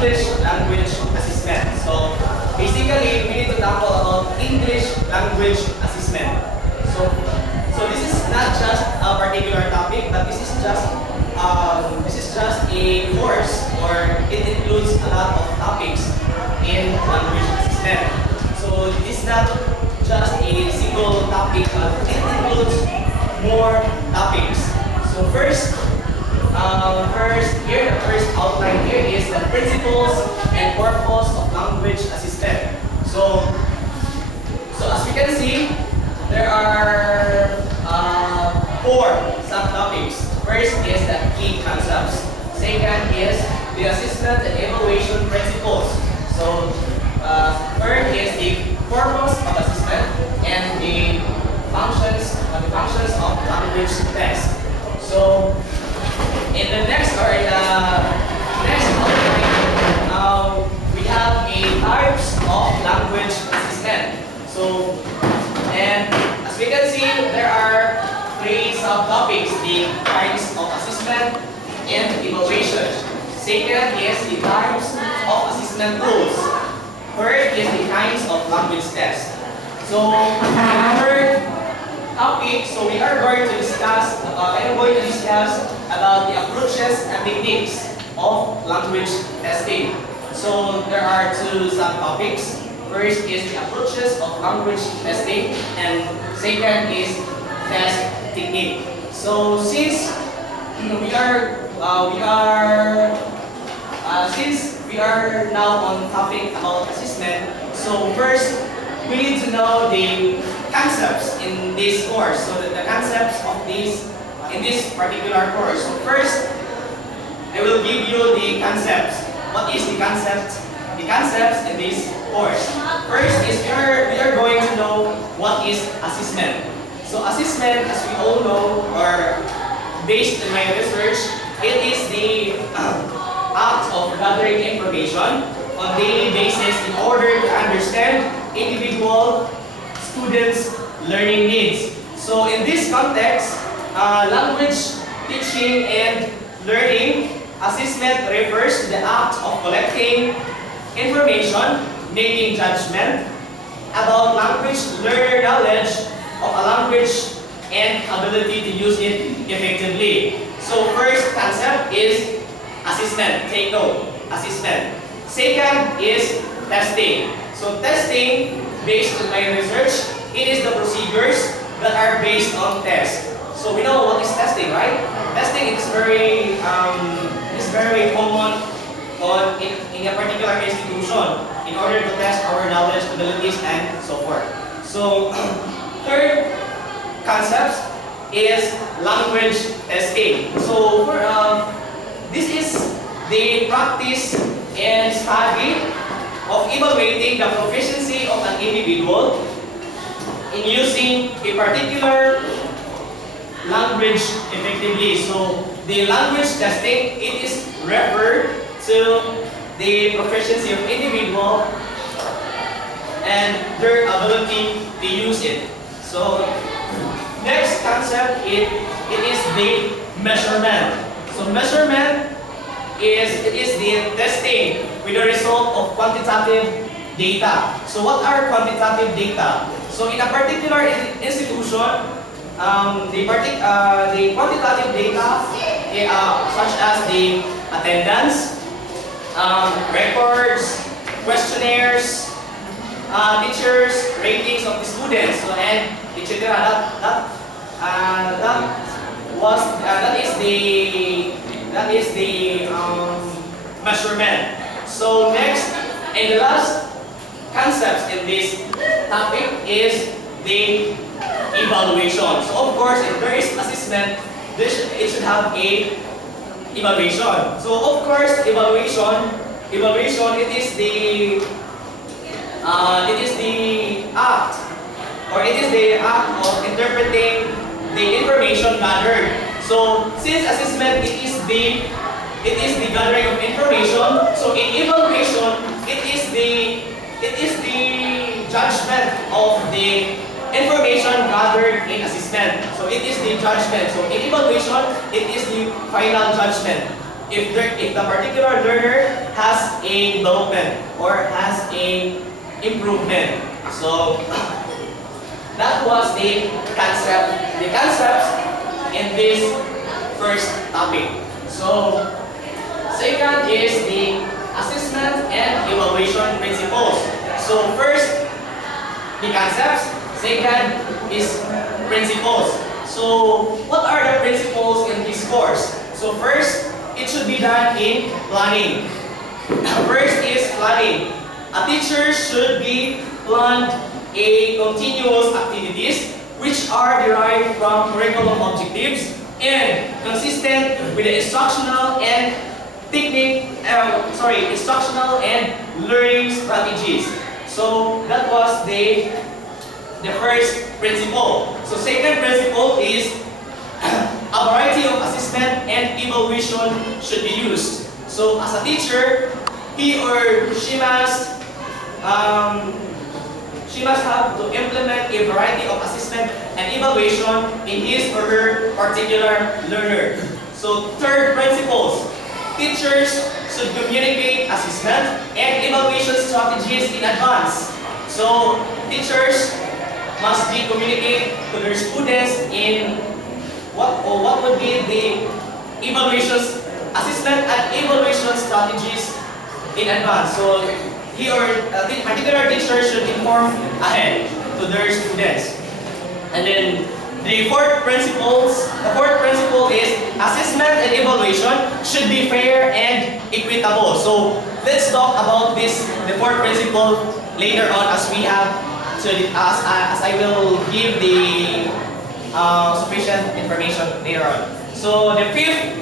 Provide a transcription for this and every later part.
English language assessment. So basically, we need to tackle about English language assessment. So this is not just a particular topic, but this is just a course, or it includes a lot of topics in language assessment. So this is not just a single topic, but it includes more topics. So the first outline here is the principles and purpose of language assessment. So as we can see, there are four subtopics. First is the key concepts. Second is the assessment and evaluation principles. So third is the purpose of assessment and the functions of language test. So in the next outline, we have a types of language assessment. So, and as we can see, there are three subtopics: the types of assessment and evaluation. Second is the types of assessment rules. Third is the kinds of language tests. So, third topic, so we are going to discuss. I am going to discuss about the approaches and techniques of language testing. So there are two subtopics. First is the approaches of language testing, and second is test technique. So since we are now on topic about assessment, so first we need to know the concepts in this course. So the concepts of this in this particular course. So first, I will give you the concepts. What is the concept? The concepts in this course. First is we are going to know what is assessment. So assessment, as we all know, or based on my research, it is the act of gathering information on daily basis in order to understand individual students' learning needs. So in this context, language teaching and learning assessment refers to the act of collecting information, making judgment about language, learner knowledge of a language, and ability to use it effectively. So first concept is assessment. Take note, assessment. Second is testing. So testing, based on my research, it is the procedures that are based on tests. So we know what is testing, right? Testing is very common in a particular institution in order to test our knowledge, abilities, and so forth. So third concept is language testing. So this is the practice and study of evaluating the proficiency of an individual in using a particular language effectively. So the language testing, it is referred to the proficiency of individual and their ability to use it. So next concept, it is the measurement. So measurement is the testing with the result of quantitative data. So what are quantitative data? So in a particular institution, the quantitative data, such as the attendance, records, questionnaires, teachers, ratings of the students, so, and etc. That is the measurement. So next and the last concepts in this topic is the evaluation. So of course, if there is assessment, it should have a evaluation. So of course, evaluation, it is the act, or it is the act of interpreting the information gathered. So since assessment, it is the gathering of information. So in evaluation, it is the judgment of the information gathered in assessment. So it is the judgment. So in evaluation, it is the final judgment if the particular learner has a development or has a improvement. So that was the concepts in this first topic. So second is the assessment and evaluation principles. So first, the concepts. Second is principles. So what are the principles in this course? So first, it should be done in planning. First is planning. A teacher should be planned a continuous activities which are derived from curriculum objectives and consistent with the instructional and instructional and learning strategies. So that was the first principle. So second principle is a variety of assessment and evaluation should be used. So as a teacher, he or she must have to implement a variety of assessment and evaluation in his or her particular learner. So third principles, teachers should communicate assessment and evaluation strategies in advance. So teachers must be communicate to their students in what would be the evaluations, assessment and evaluation strategies in advance. So he or a particular teacher should inform ahead to their students. And then the fourth principle is assessment and evaluation should be fair and equitable. So let's talk about the fourth principle later on as we have as I will give the sufficient information later on. So the fifth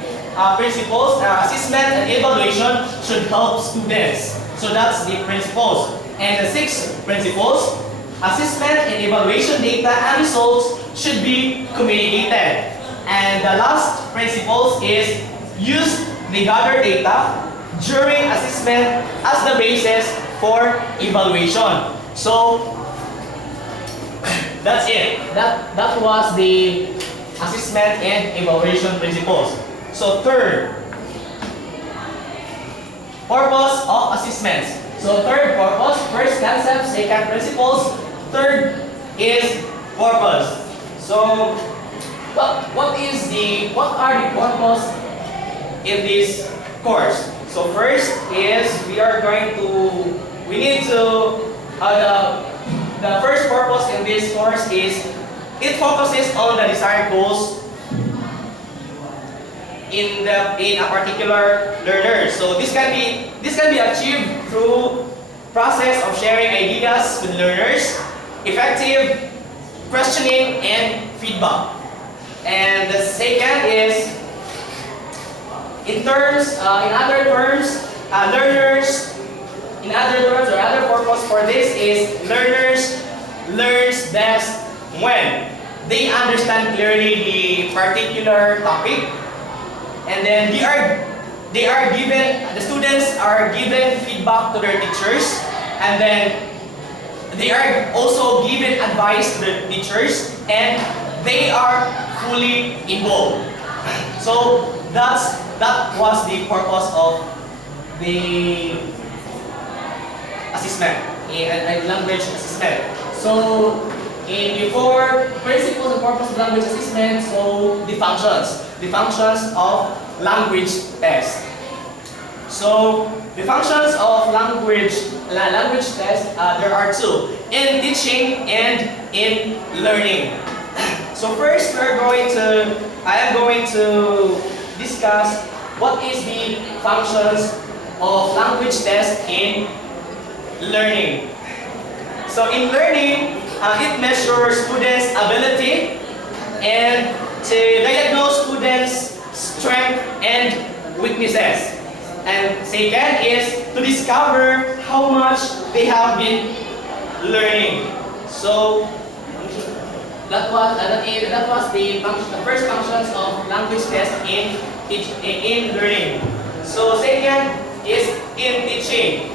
principles, assessment and evaluation should help students. So that's the principles. And the sixth principles, assessment and evaluation data and results should be communicated. And the last principles is use the gathered data during assessment as the basis for evaluation. So that's it. That was the assessment and evaluation principles. So third, purpose of assessments. So third, purpose. First, concept. Second, principles. Third is purpose. So what are the purpose in this course? So first is the first purpose in this course is it focuses on the desired goals in a particular learner. So this can be achieved through process of sharing ideas with learners, effective questioning and feedback. And the second is other purpose for this is learners learns best when they understand clearly the particular topic, and then the students are given feedback to their teachers, and then they are also given advice to the teachers, and they are fully involved. So that was the purpose of the assessment and language assessment. So in the four principles and purpose of language assessment, so the functions of language test. So the functions of language test, there are two: in teaching and in learning. So first, I am going to discuss what is the functions of language test in learning. So in learning, it measures students' ability and to diagnose students' strengths and weaknesses. And second is to discover how much they have been learning. So that was the first functions of language test in learning. So second is in teaching.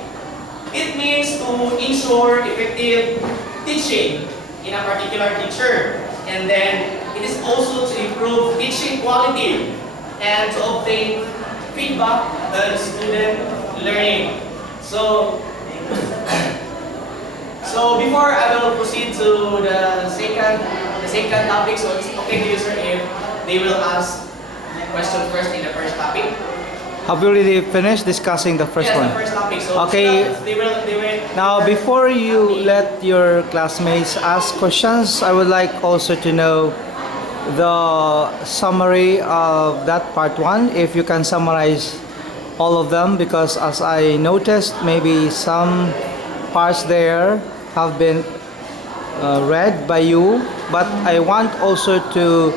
It means to ensure effective teaching in a particular teacher, and then it is also to improve teaching quality and to obtain feedback the student learning. So, so before I will proceed to the second topic, so it's okay to user if they will ask question first in the first topic. Have you already finished discussing the first Yes, one? the first topic. So Okay. they will. Now, before you let your classmates ask questions, I would like also to know the summary of that part one, if you can summarize all of them, because as I noticed, maybe some parts there have been read by you, but I want also to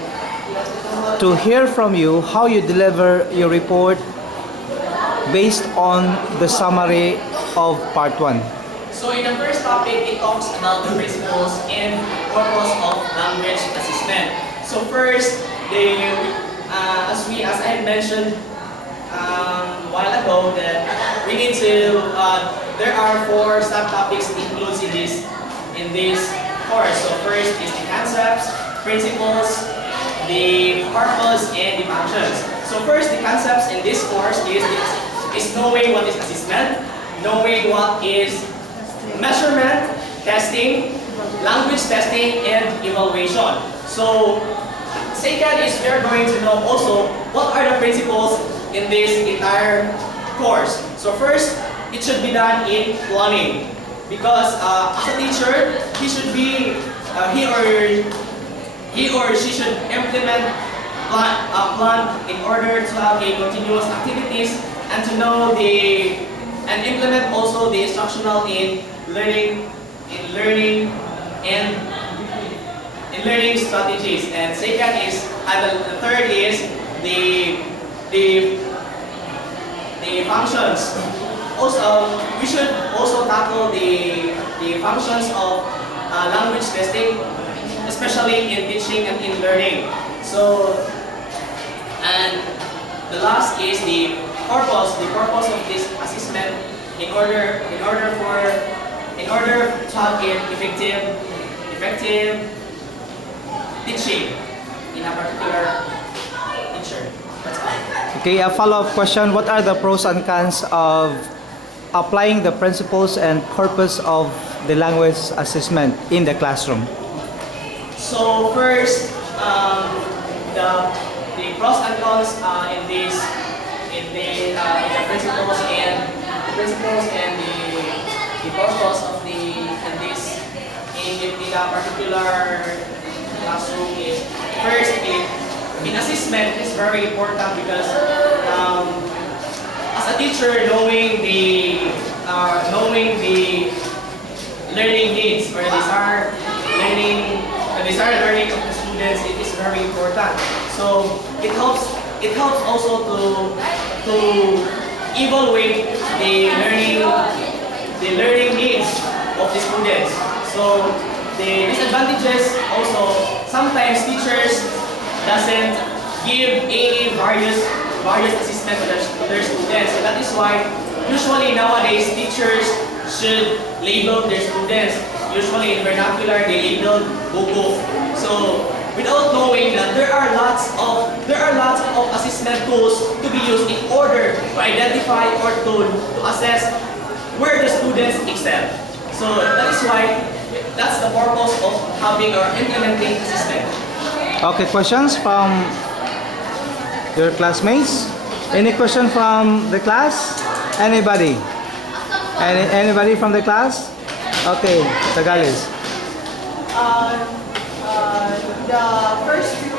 hear from you how you deliver your report based on the summary of part 1. So in the first topic, it talks about the principles and purpose of language assessment. So first, as I had mentioned a while ago, that we need to. There are 4 subtopics included in this course. So first is the concepts, principles, the purpose, and the functions. So first, the concepts in this course is knowing what is assessment, knowing what is measurement, testing, language testing, and evaluation. So second is we are going to know also what are the principles in this entire course. So first, it should be done in planning, because as a teacher, he or she should implement a plan in order to have a continuous activities and to know and implement also the instructional in learning strategies. And second is, the third is the functions. Also, we should also tackle the functions of language testing, especially in teaching and in learning. So, and the last is the purpose of this assessment in order to have an effective teaching in a particular teacher. That's all. Okay, a follow-up question. What are the pros and cons of applying the principles and purpose of the language assessment in the classroom? So first, the pros and cons in the principles and the purpose of in a particular classroom is, first, in assessment is very important because as a teacher, knowing the learning needs or desired learning of the students, it is very important. So it helps also to evaluate the learning needs of the students. So the disadvantages also, sometimes teachers doesn't give any various assessment to their students. So that is why usually nowadays teachers should label their students. Usually in vernacular they label buko. So without knowing that there are lots of assessment tools to be used in order to identify or to assess where the students excel. So that is why that's the purpose of having or implementing assessment. Okay, questions from your classmates? Any question from the class? Anybody? Anybody from the class? Okay, Tagalis. The first two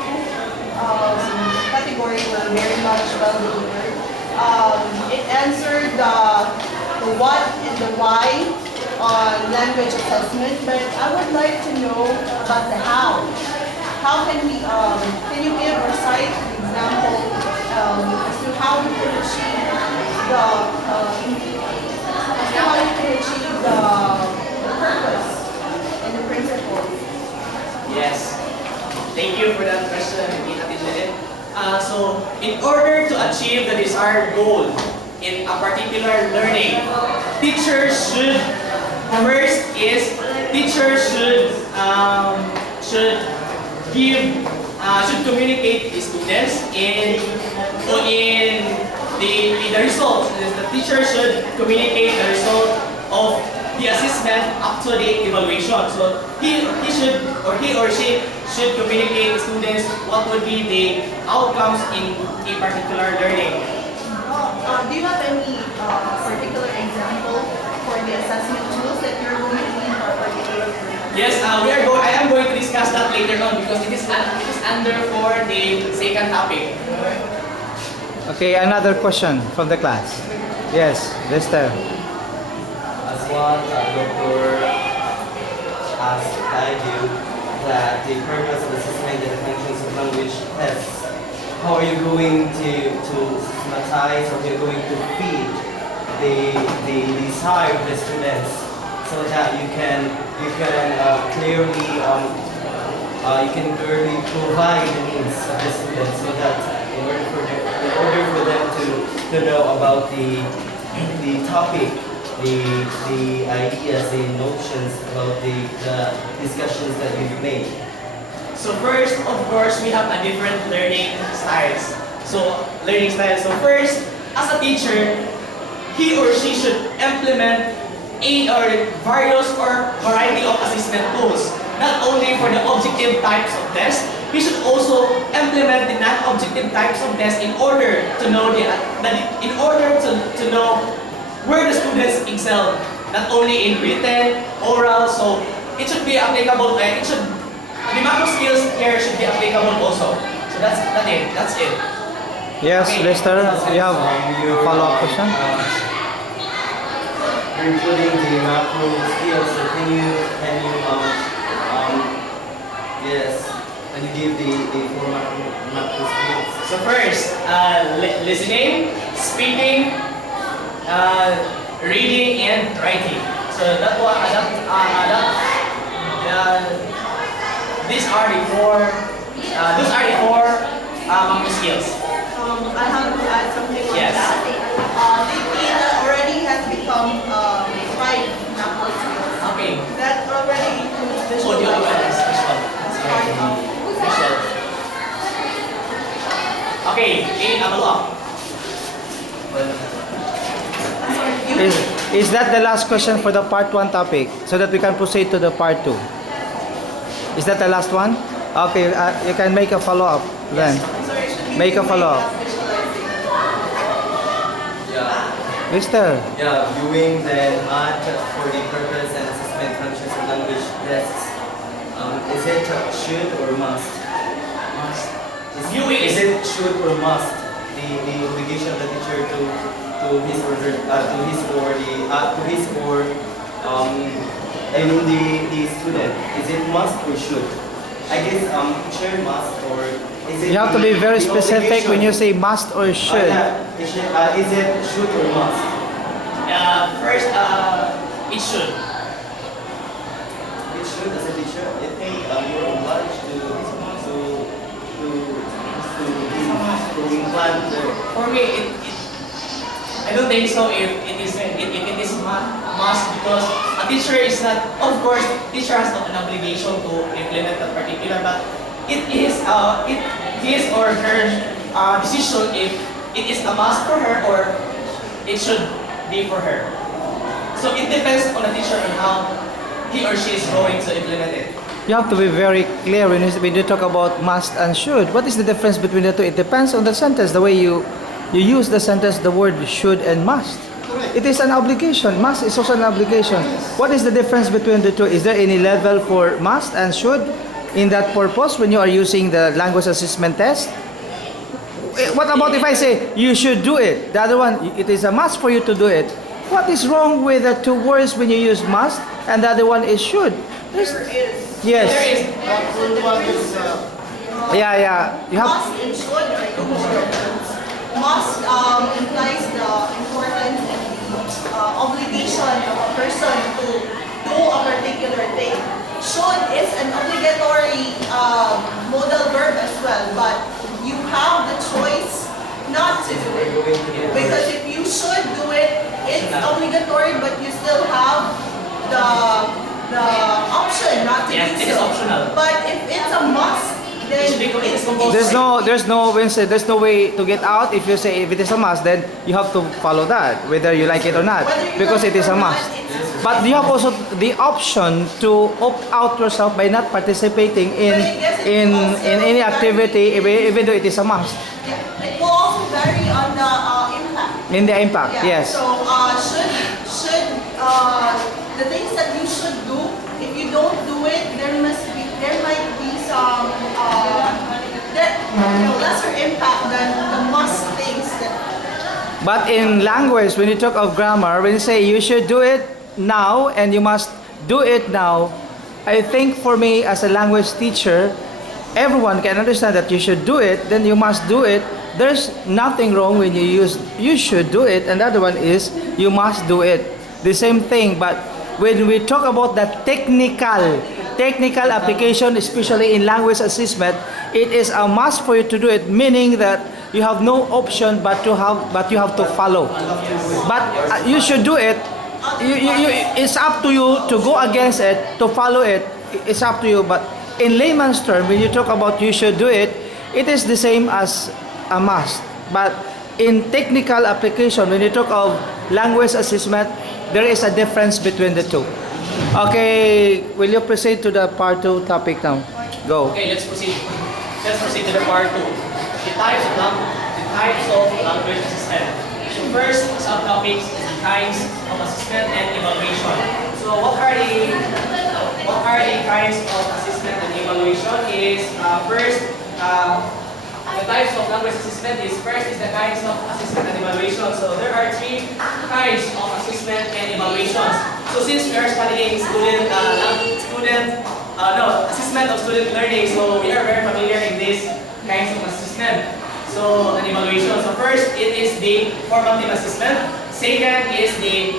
categories were very much well delivered. It answered the what and the why on language assessment, but I would like to know about the how. How can we, can you give or cite an example as to how we can achieve the purpose and the principles? Yes. Thank you for that question, so in order to achieve the desired goal in a particular learning, teachers should communicate with students in the results. The teacher should communicate the result of the assessment up to the evaluation. So he or she should communicate to students what would be the outcomes in a particular learning. Do you have any particular example for the assessment tools that you're going to need for a particular group? Yes, I am going to discuss that later on because it is under for the second topic. Okay, another question from the class. Yes, Lester. As what Dr. asked I do, that the purpose of assessment and the functions of language tests, how are you going to systematize, how are you going to feed the desire of the students so that you can clearly provide the needs of the students so that in order for them to know about the topic, the ideas, the notions about the discussions that we've made. So first, of course, we have a different learning styles. So first, as a teacher, he or she should implement various or variety of assessment tools. Not only for the objective types of tests, we should also implement the non-objective types of tests in order to know to know where the students excel. Not only in written, oral, so it should be applicable. The macro skills here should be applicable also. So that's it. Yes, Okay. Lester, you have a follow-up question? Including the macro skills, so can you give the four macro skills? So first, listening, speaking, reading, and writing. So these are the four macro skills. I have to add something on Yes. that. It already has become 5 macro skills. Okay. That already includes visual Audio awareness, awareness. visual. It's part of Visual. Okay, unlock. Is that the last question for the part 1 topic so that we can proceed to the part 2? Is that the last one? Okay, you can make a follow-up then. Sorry, should be Make a follow-up. visualizing. Yeah. Lester, Yeah, viewing the art for the purpose and assessment functions of language tests. Is it should or must? Viewing Is it should or must? The obligation of the teacher to his or her, the student. Is it must or should? I guess teacher must, or is it? you have to be very the specific when you say must or should. Is it should or must? First, it should. It should, as a teacher, I think you're obliged to implant the. For me, I don't think so. If it is must, because a teacher is not. Of course, teacher has not an obligation to implement that particular, but it is his or her decision if it is a must for her or it should be for her. So it depends on the teacher on how he or she is going to implement it. You have to be very clear when you talk about must and should. What is the difference between the two? It depends on the sentence, the way you use the sentence, the word should and must. It is an obligation. Must is also an obligation. What is the difference between the two? Is there any level for must and should in that purpose when you are using the language assessment test? What about if I say you should do it? The other one, it is a must for you to do it. What is wrong with the two words when you use must and the other one is should? There's- There is. yes. There is. Yeah. You have. Must and should are two words. Must implies the importance and the obligation of a person to do a particular thing. Should is an obligatory modal verb as well, but you have the choice not to do it. Because if you should do it, it's obligatory, but you still have the option not to Yes, do it is so. optional. But if it's a must, It should be it is compulsory. There's no way to get out. If you say if it is a must, then you have to follow that, whether you like it or not, Whether you because like it is or a not, must. it's- But you have also the option to opt out yourself by not participating in any activity, even though it is a must. Yeah, it will also vary on the impact. In the impact, Yeah, yes. So, should the things that you should do, if you don't do it, there might be some, lesser impact than the must things that. But in language, when you talk of grammar, when you say you should do it now and you must do it now, I think for me as a language teacher, everyone can understand that you should do it, then you must do it. There's nothing wrong when you use you should do it, and the other one is you must do it. The same thing, but when we talk about the technical application, especially in language assessment, it is a must for you to do it, meaning that you have no option but you have to follow. But you should do it. It's up to you to go against it, to follow it. It's up to you. But in layman's term, when you talk about you should do it, it is the same as a must. But in technical application, when you talk of language assessment, there is a difference between the two. Okay, will you proceed to the part 2 topic now? Go. Okay, let's proceed. Let's proceed to the part 2. The types of language assessment. So first subtopics is the kinds of assessment and evaluation. So what are the kinds of assessment and evaluation? Is first the types of language assessment is first is the kinds of assessment and evaluation. So there are 3 kinds of assessment and evaluations. So since we are studying assessment of student learning, so we are very familiar in these kinds of assessment. So an evaluation. So first it is the formative assessment. Second is the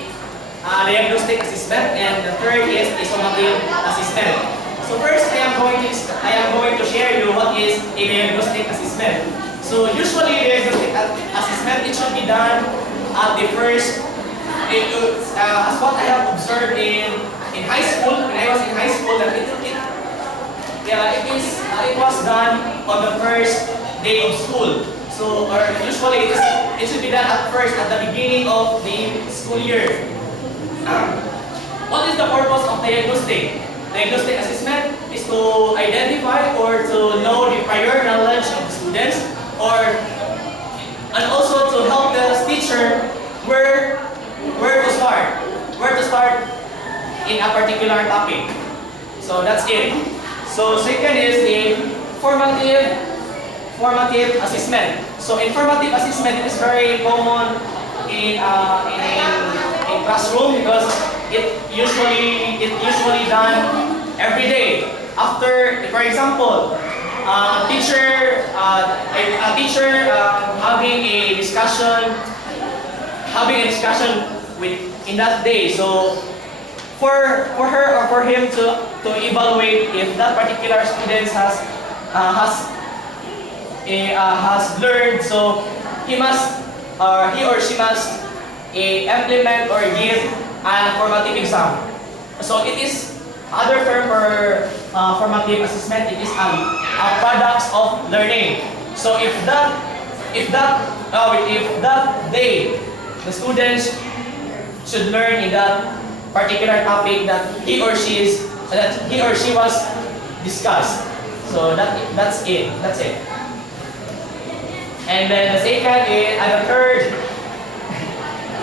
diagnostic assessment, and the third is the summative assessment. So first I am going to share you what is a diagnostic assessment. So usually diagnostic assessment, it should be done at the first, as what I have observed in high school, when I was in high school, that it was done on the first day of school. So or usually it should be done at first, at the beginning of the school year. What is the purpose of diagnostic? Diagnostic assessment is to identify or to know the prior knowledge of the students, and also to help the teacher where to start in a particular topic. So that's it. So second is the formative assessment. So in formative assessment, it is very common in classroom because it usually done every day. After, for example, a teacher having a discussion in that day. So for her or for him to evaluate if that particular student has learned, so he or she must implement or give a formative exam. So it is other term for formative assessment. It is a products of learning. So if that day the students should learn in that particular topic that he or she was discussed. So that's it. And then the second and the third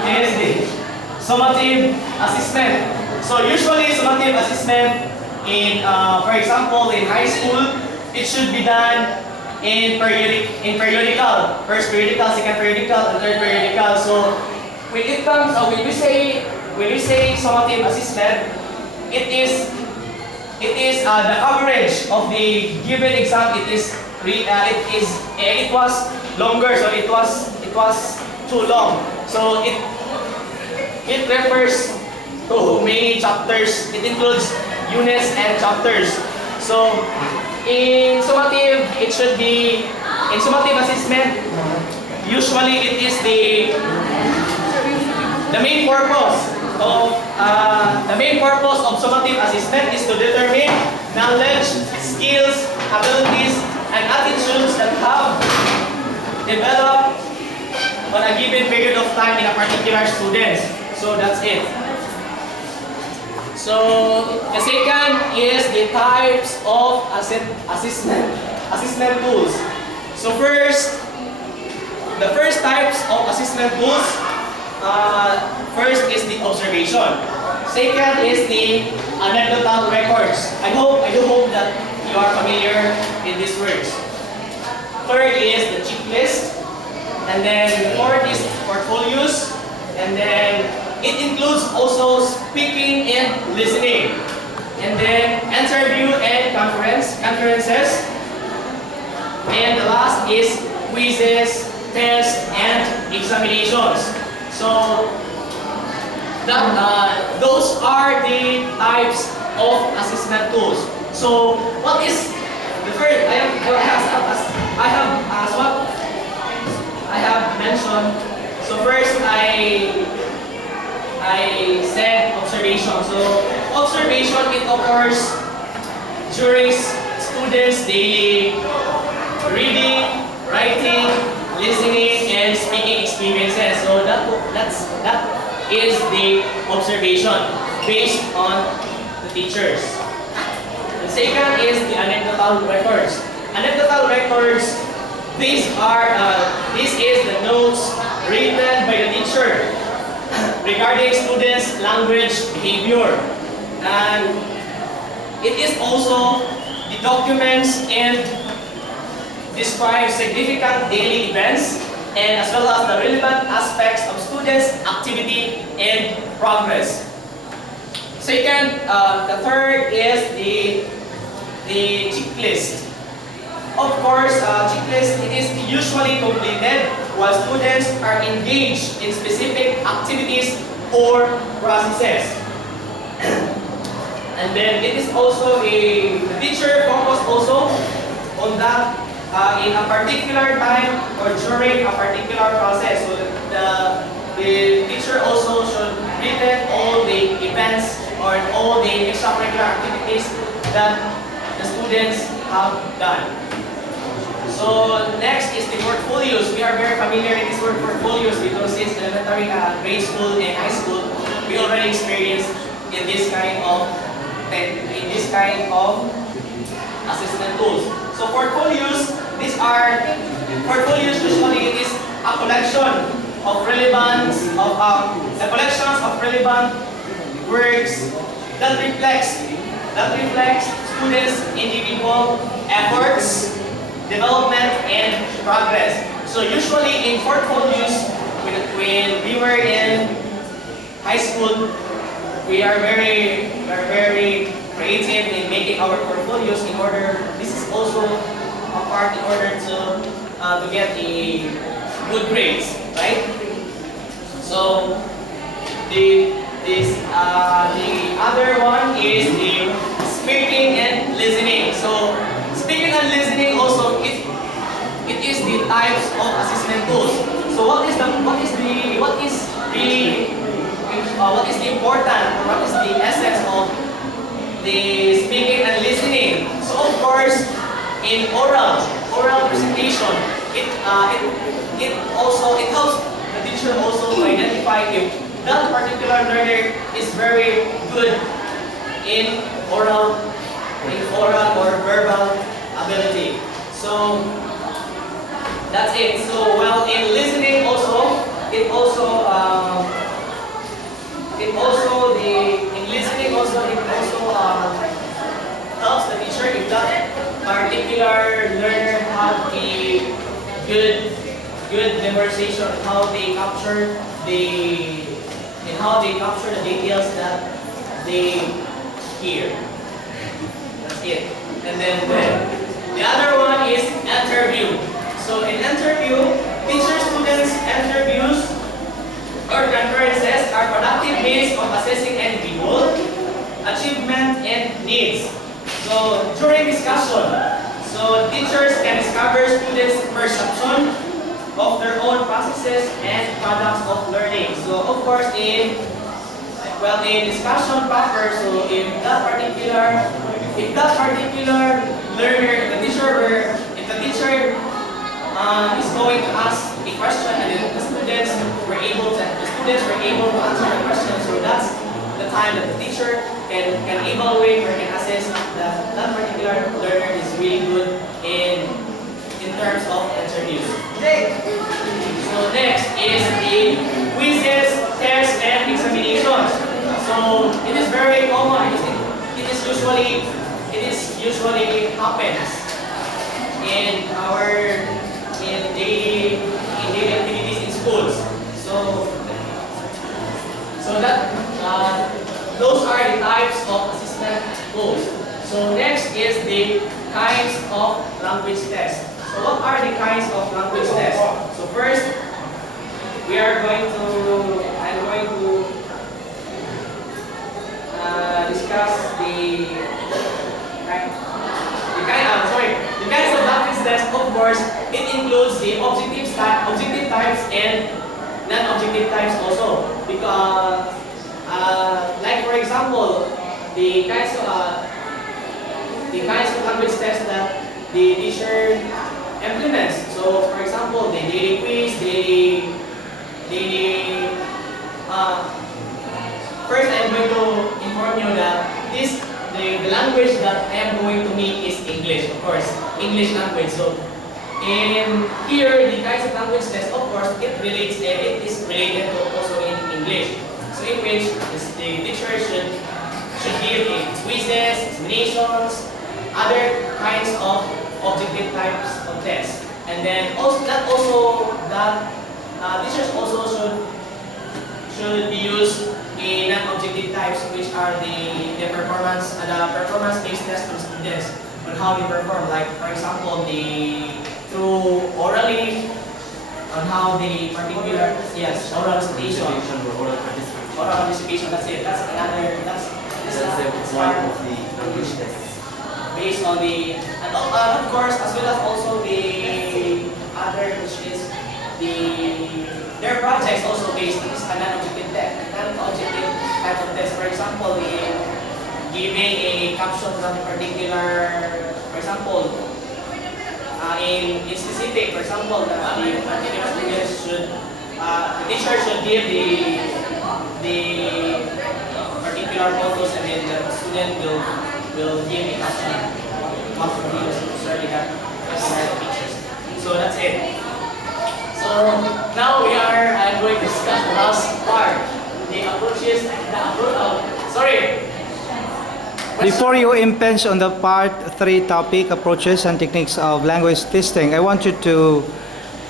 is the summative assessment. So usually summative assessment for example, in high school, it should be done in periodical. First periodical, second periodical, and third periodical. So when we say summative assessment, it is the average of the given exam. It was longer, so it was too long. So it refers to many chapters. It includes units and chapters. So in summative assessment, usually it is the main purpose of summative assessment is to determine knowledge, skills, abilities, time in a particular student. So that's it. So the second is the types of assessment tools. So the first types of assessment tools, first is the observation. Second is the anecdotal records. I do hope that you are familiar in these words. Third is the checklist, and then fourth is portfolios, and then it includes also speaking and listening, and then interview and conferences, and the last is quizzes, tests, and examinations. So those are the types of assessment tools. So what is the first? I have mentioned. So first I said observation. So observation, it occurs during students' daily reading, writing, listening, and speaking experiences. So that is the observation based on the teachers. The second is the anecdotal records. Anecdotal records, this is the notes written by the teacher regarding students' language behavior, and it is also the documents and describe significant daily events, and as well as the relevant aspects of students' activity and progress. Second, the third is the checklist. Of course, checklist, it is usually completed while students are engaged in specific activities or processes. And then it is also the teacher focus also on that in a particular time or during a particular process. So the teacher also should written all the events or all the extracurricular activities that the students have done. So next is the portfolios. We are very familiar with this word portfolios because since elementary, grade school, and high school, we already experienced in this kind of assessment tools. So portfolios, these are portfolios. Usually, it is a collection of collections of relevant works that reflects students' individual efforts, development, and progress. So usually in portfolios, when we were in high school, we are very creative in making our portfolios in order. This is also a part in order to get the good grades, right? So the other one is the speaking and listening. So speaking and listening also it is the types of assessment tools. So what is the important, or what is the essence of the speaking and listening? So of course, in oral presentation, it helps the teacher also to identify if that particular learner is very good in oral or verbal ability. So that's it. So well, in listening also, it also helps the teacher if that particular learner have a good memorization and how they capture the details that they hear. That's it. And then the other one is interview. So in interview, teacher-students interviews or conferences are productive means of assessing individual achievement and needs. So during discussion, so teachers can discover students' perception of their own processes and products of learning. So of course, in discussion proper, so if that particular learner, if the teacher is going to ask a question and the students were able time that the teacher can evaluate or can assess that that particular learner is really good in terms of interviews. So next is the quizzes, tests, and examinations. So it is very common. It is usually happens in daily activities in schools. So that those are the types of assessment tools. So next is the kinds of language tests. So what are the kinds of language tests? So first, I'm going to discuss the kinds of language tests. Of course, it includes the objective types and non-objective types also. Because, like for example, the kinds of language tests that the teacher implements. So, for example, the daily quiz, first I'm going to inform you that the language that I am going to meet is English, of course, English language. So, in here, the kinds of language test, of course, it is related to also in English. So, in which the teacher should give quizzes, examinations, other kinds of objective types of tests. And then teachers also should be used in non-objective types, which are the performance-based tests for students on how they perform. Like for example, through orally on how the particular oral recitation. Oral participation. That's it. That's one of the language tests. Based on of course, as well as also the other, which is their projects also based on this non-objective type of test. For example, giving a caption from particular, for example, in specific, for example, the particular students the teacher should give the particular photos, and then the student will give a caption of the videos concerning that pictures. So that's it. So now I'm going to discuss the last part, the approaches, Before you impinge on the part 3 topic, approaches and techniques of language testing, I want you to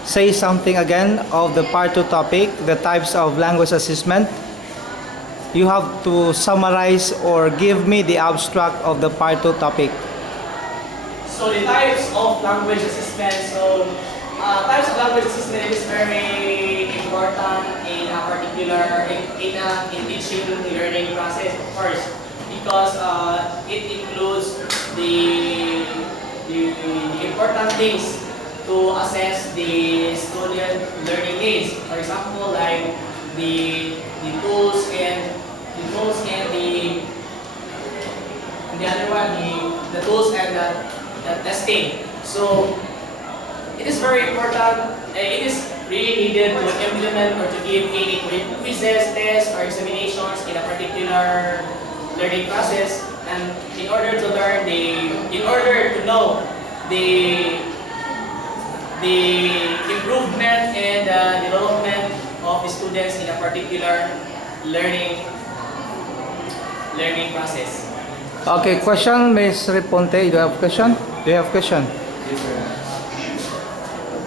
say something again of the part 2 topic, the types of language assessment. You have to summarize or give me the abstract of the part 2 topic. So the types of language assessment. So types of language assessment is very important in a particular in teaching learning process, of course, because it includes the important things to assess the student learning needs. For example, like the tools and the other one, the tools and the testing. So it is very important. It is really needed to implement or to give any quizzes, tests, or examinations in a particular learning process, and in order to know the improvement and development of the students in a particular learning process. Okay, question, Ms. Reponte, do you have question? Do you have question? Yes, sir.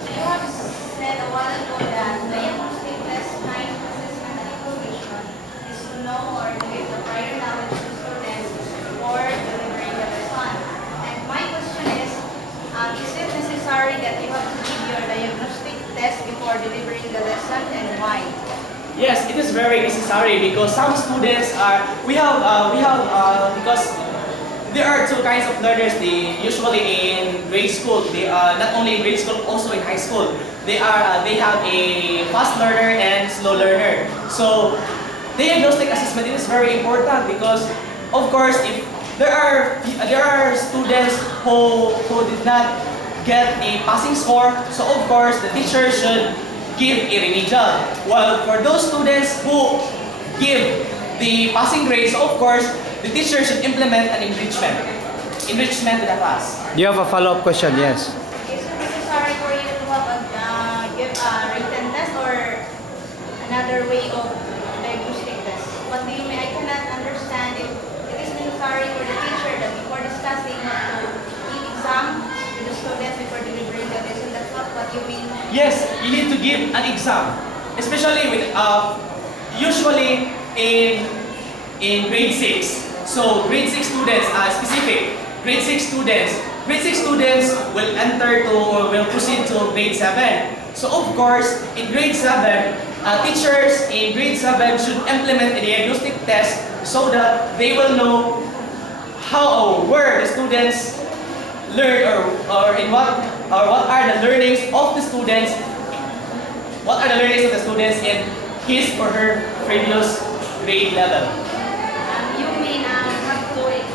You have said a while ago that diagnostic test kind of assessment evaluation is to know or to give the prior knowledge to students before delivering the lesson. And my question is it necessary that you have to give your diagnostic test before delivering the lesson, and why? Yes, it is very necessary because some students because there are two kinds of learners. They usually in grade school. They are not only in grade school, also in high school. They have a fast learner and slow learner. So diagnostic assessment is very important because, of course, if there are students who did not get a passing score, so of course the teacher should give a remedial. While for those students who give the passing grade. So of course, the teacher should implement an enrichment to the class. Do you have a follow-up question? Yes. Is it necessary for you to have give a written test or another way of diagnostic test? What do you mean? I cannot understand if it is necessary for the teacher that before discussing have to give exam to the students before delivering the lesson. That's not what you mean. Yes, you need to give an exam, especially with usually in grade 6. So grade 6 students are specific. Grade 6 students will enter to or will proceed to grade 7. So of course, in grade 7, teachers in grade 7 should implement a diagnostic test so that they will know how or where the students learn or in what are the learnings of the students. What are the learnings of the students in his or her previous grade level? You mean have to like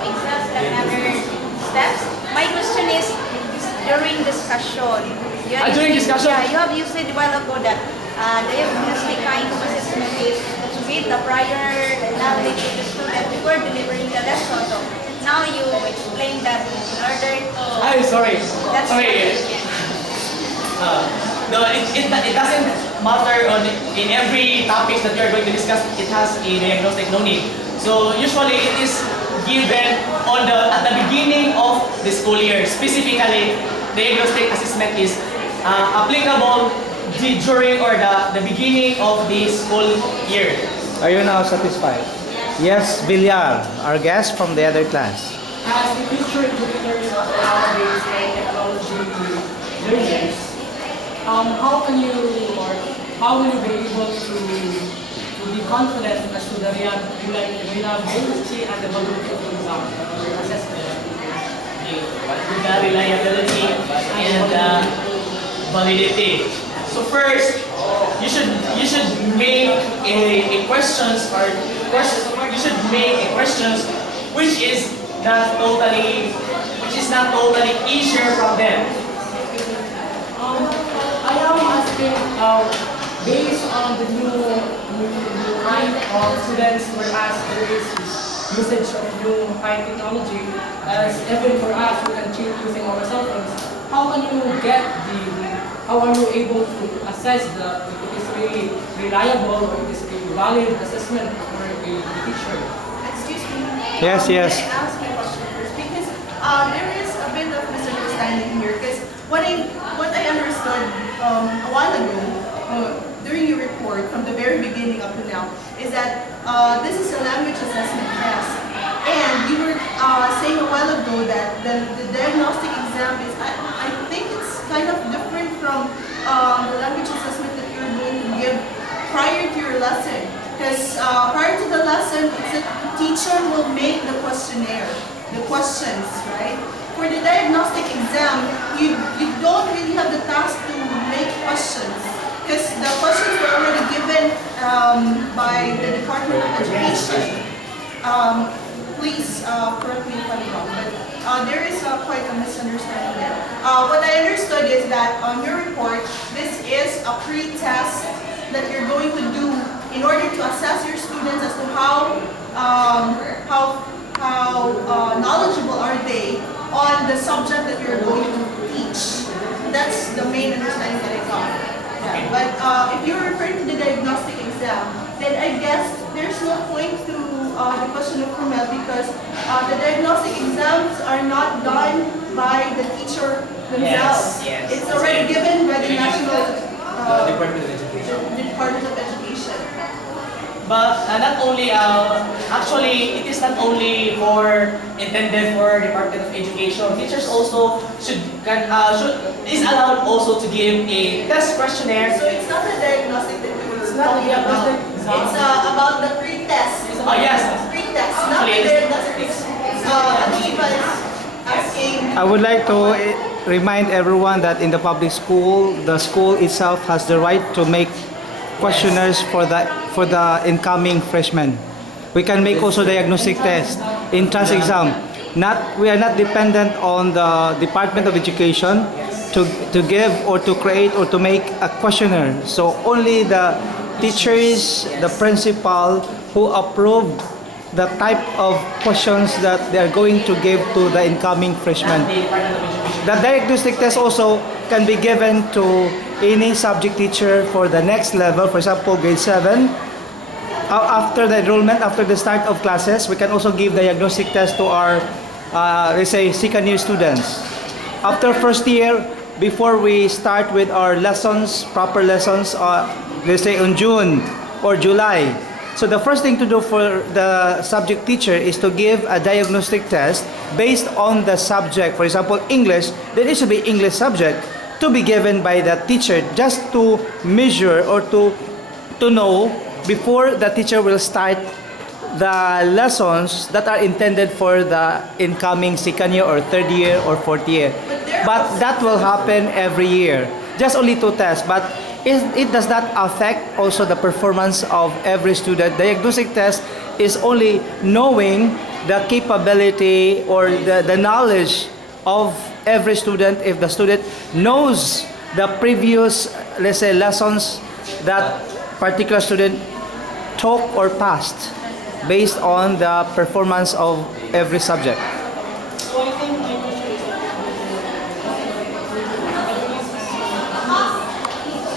exams and other steps? My question is during discussion. During discussion? Yeah, you said a while ago that diagnostic kind of assessment is to give the prior knowledge to the student before delivering the lesson. So now you explain that in order to. I'm sorry. That's Sorry. No, it doesn't matter in every topic that you are going to discuss. It has a diagnostic, no need. So usually it is given at the beginning of the school year. Specifically, diagnostic assessment is applicable during or the beginning of the school year. Are you now satisfied? Yes, Villar, our guest from the other class. As the future educators of nowadays and technology learners, how can you or how will you be able to be confident as to the reliability and the validity of the exam or assessment? With the reliability and validity. So first, you should make a questions or you should make a questions which is not totally easier from them. I am asking, based on the new kind of students, whereas there is usage of new high technology, as even for us, we can cheat using our cell phones. How are you able to assess if it is really reliable or it is a valid assessment for a teacher? Excuse me. Yes, yes. May I ask you a question first? Because there is a bit of misunderstanding here. Because what I understood a while ago during your report, from the very beginning up to now, is that this is a language assessment test. And you were saying a while ago that the diagnostic exam is, I think it's kind of different from the language assessment that you're going to give prior to your lesson. Because prior to the lesson, the teacher will make the questionnaire, the questions, right? For the diagnostic exam, you don't really have the task to make questions. Because the questions were already given by the Department of Education. Please correct me if I'm wrong, but there is quite a misunderstanding there. What I understood is that on your report, this is a pre-test that you're going to do in order to assess your students as to how knowledgeable are they on the subject that you're going to teach. That's the main understanding that I got. Yeah. But if you're referring to the diagnostic exam, then I guess there's no point to the question of Crummell because the diagnostic exams are not done by the teacher themselves. Yes. It's already given by the national Department of Education. Department of Education. But not only, actually, it is not only intended for Department of Education. Teachers also is allowed also to give a test questionnaire. So it's not a diagnostic that we were It's not talking a about. diagnostic exam. It's about the pre-test. Oh yes. Pre-test, not the Actually, diagnostic. Aniba is asking. I would like to remind everyone that in the public school, the school itself has the right to make questionnaires for the incoming freshmen. We can make also diagnostic test, entrance exam. We are not dependent on the Department of Education to give or to create or to make a questionnaire. So only the teachers, the principal who approved the type of questions that they are going to give to the incoming freshmen. The Department of Education. The diagnostic test also can be given to any subject teacher for the next level, for example, grade 7. After the enrollment, after the start of classes, we can also give diagnostic test to our, let's say, second year students. After first year, before we start with our lessons, proper lessons, let's say in June or July. So the first thing to do for the subject teacher is to give a diagnostic test based on the subject. For example, English, there needs to be English subject to be given by the teacher just to measure or to know before the teacher will start the lessons that are intended for the incoming second year or third year or fourth year. But that will happen every year. Just only 2 tests, but it does not affect also the performance of every student. Diagnostic test is only knowing the capability or the knowledge of every student. If the student knows the previous, let's say, lessons that particular student took or passed based on the performance of every subject. So I think my question is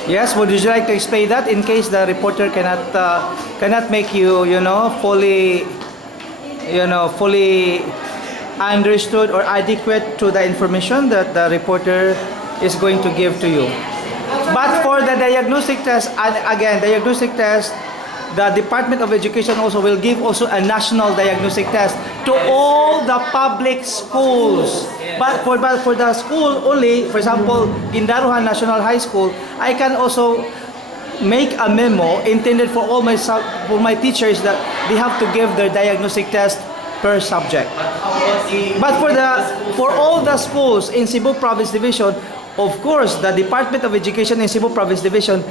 Yes, would you like to explain that in case the reporter cannot make you, fully understood or adequate to the information that the reporter is going to give to you. But for the diagnostic test, and again, diagnostic test, the Department of Education also will give also a national diagnostic test to all the public schools. But for the school only, for example, Guindarohan National High School, I can also make a memo intended for all for my teachers that they have to give their diagnostic test per subject. But for all the schools in Cebu Province Division, of course, the Department of Education in Cebu Province Division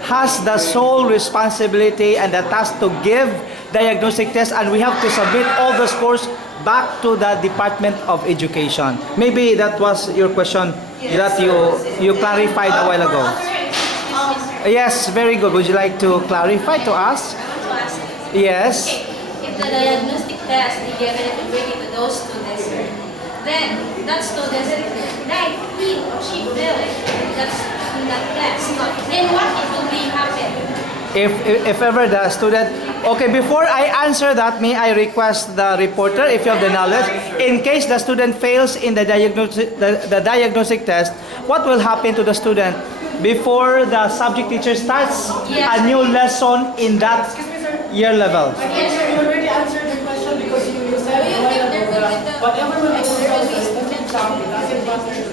has the sole responsibility and the task to give diagnostic tests, and we have to submit all the scores back to the Department of Education. Maybe that was your question that you clarified a while ago. Yes, very good. Would you like to clarify to us? Yes. If the diagnostic test is given and graded to those students, then that student, like he or she failed that test, then what it will be happen? If ever the student, okay, before I answer that, may I request the reporter, if you have the knowledge, in case the student fails in the diagnostic test, what will happen to the student before the subject teacher starts a new lesson in that year level? Yes, sir, you already answered the question because you said a while ago that whatever will be the exam, it doesn't matter to the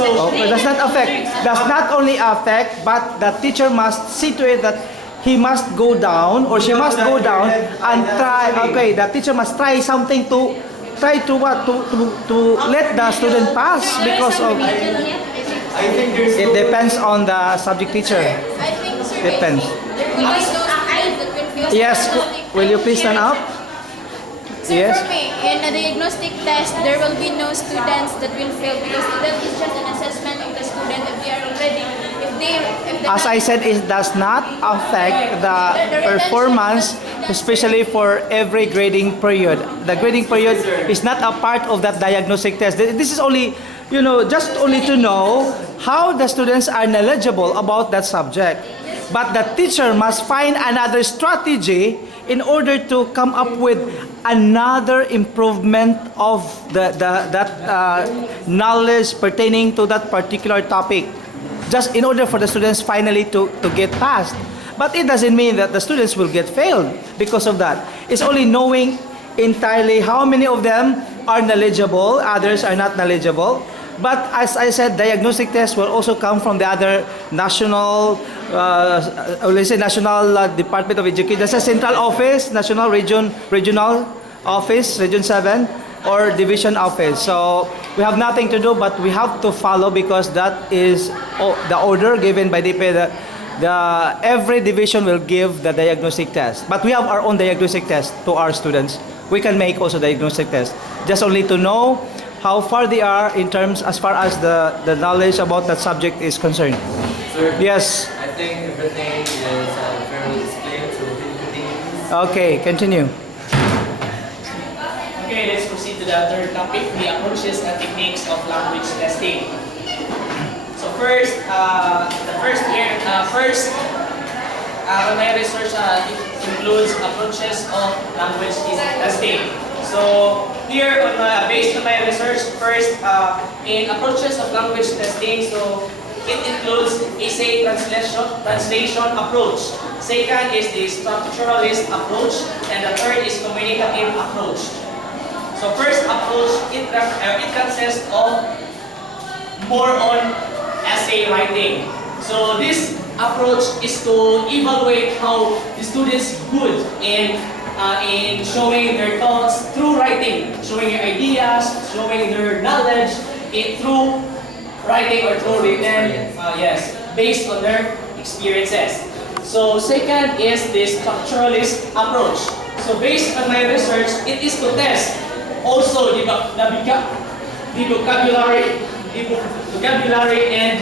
Okay, does not only affect, but the teacher must see to it that he must go down or she must go down and try. Okay, the teacher must try something to let the student pass because of. I think there's It depends on the subject teacher. I think, sir, Depends. there will be those students that will fail. Yes, will you please stand up? So Yes. for me, in a diagnostic test, there will be no students that will fail because that is just an assessment of the student if they are already, if As I said, it does not affect the performance, especially for every grading period. The grading period is not a part of that diagnostic test. This is only, just only to know how the students are knowledgeable about that subject. But the teacher must find another strategy in order to come up with another improvement of that knowledge pertaining to that particular topic, just in order for the students finally to get passed. But it doesn't mean that the students will get failed because of that. It's only knowing entirely how many of them are knowledgeable, others are not knowledgeable. But as I said, diagnostic tests will also come from the other national, national Department of Education. That's a central office, national regional office, Region 7, or division office. So we have nothing to do, but we have to follow because that is the order given by every division will give the diagnostic test. But we have our own diagnostic test to our students. We can make also diagnostic test, just only to know how far they are in terms as far as the knowledge about that subject is concerned. Sir, Yes. I think everything is very well explained, so can you continue, please? Okay, continue. Okay, let's proceed to the third topic, the approaches and techniques of language testing. So first, on my research, it includes approaches of language testing. So here, based on my research, first, in approaches of language testing, so it includes essay translation approach. Second is the structuralist approach, and the third is communicative approach. So first approach, it consists of more on essay writing. So this approach is to evaluate how the students good in showing their thoughts through writing, showing their ideas, showing their knowledge through writing or through written, yes, based on their experiences. So second is the structuralist approach. So based on my research, it is to test also the vocabulary and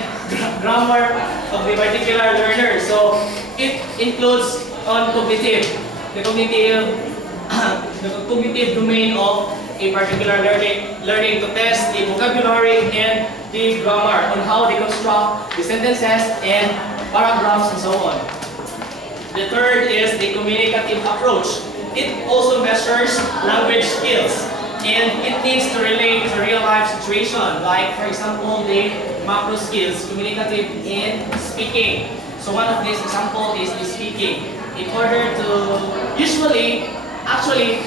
grammar of the particular learner. So it includes on the cognitive domain of a particular learning to test the vocabulary and the grammar on how they construct the sentences and paragraphs and so on. The third is the communicative approach. It also measures language skills and it needs to relate to real life situation, like for example the macro skills, communicative and speaking. So one of these example is the speaking. In order to actually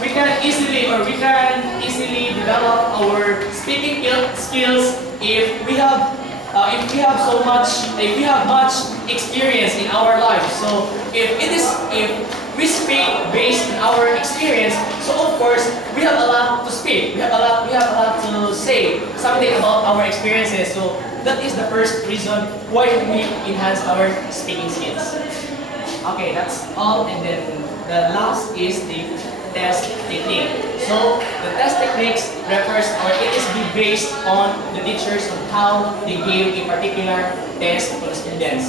we can easily develop our speaking skills if we have much experience in our life. So if we speak based on our experience, so of course we have a lot to speak. We have a lot to say something about our experiences. So that is the first reason why we enhance our speaking skills. Okay, that's all, and then the last is the test technique. So the test techniques refers, or it is based on the teachers on how they give a particular test to the students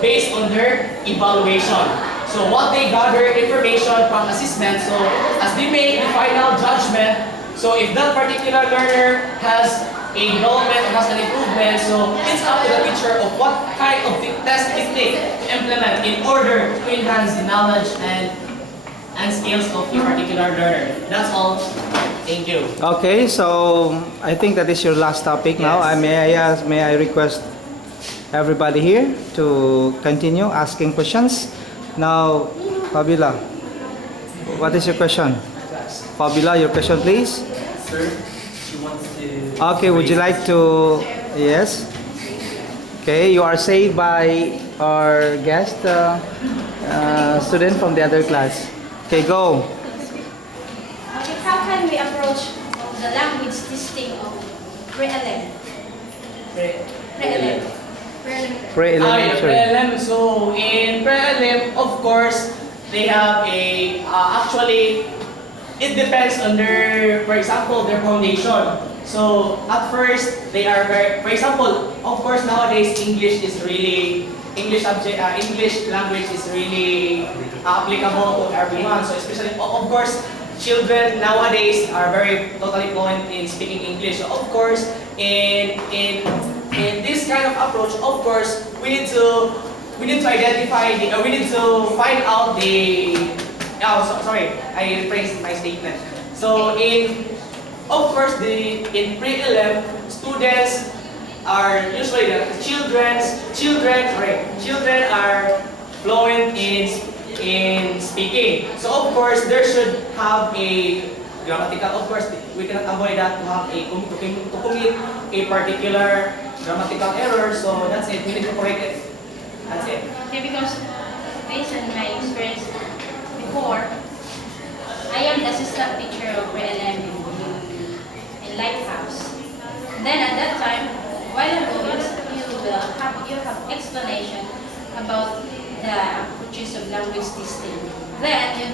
based on their evaluation. So what they gather information from assessment, so as they make the final judgment, so if that particular learner has a development or has an improvement, so it's up to the teacher of what kind of test technique to implement in order to enhance the knowledge and skills of a particular learner. That's all. Thank you. Okay, so I think that is your last topic now. Yes. May I request everybody here to continue asking questions? Now, Fabiola, what is your question? Fabiola, your question, please. Sir, she wants to... Okay, would you like to... Yes? Okay, you are saved by our guest student from the other class. Okay, go. Okay, how can we approach the language testing of pre-11? Pre-11. Pre-elementary. Pre-LM. So in pre-LM, of course, they have a actually it depends on their, for example, their foundation. So at first they are very, for example, of course nowadays English language is really applicable to everyone. So especially, of course, children nowadays are very totally fluent in speaking English. So of course, in this kind of approach, of course, we need to identify we need to find out the. Oh, sorry, I rephrased my statement. So of course, in pre-11, students are usually children are fluent in speaking. So of course there should have a grammatical. Of course we cannot avoid that to have to commit a particular grammatical error. So that's it. We need to correct it. That's it. Okay, because based on my experience before, I am the assistant teacher of pre-11 in Lighthouse. Then at that time, while ago, you have explanation about the approaches of language testing. Then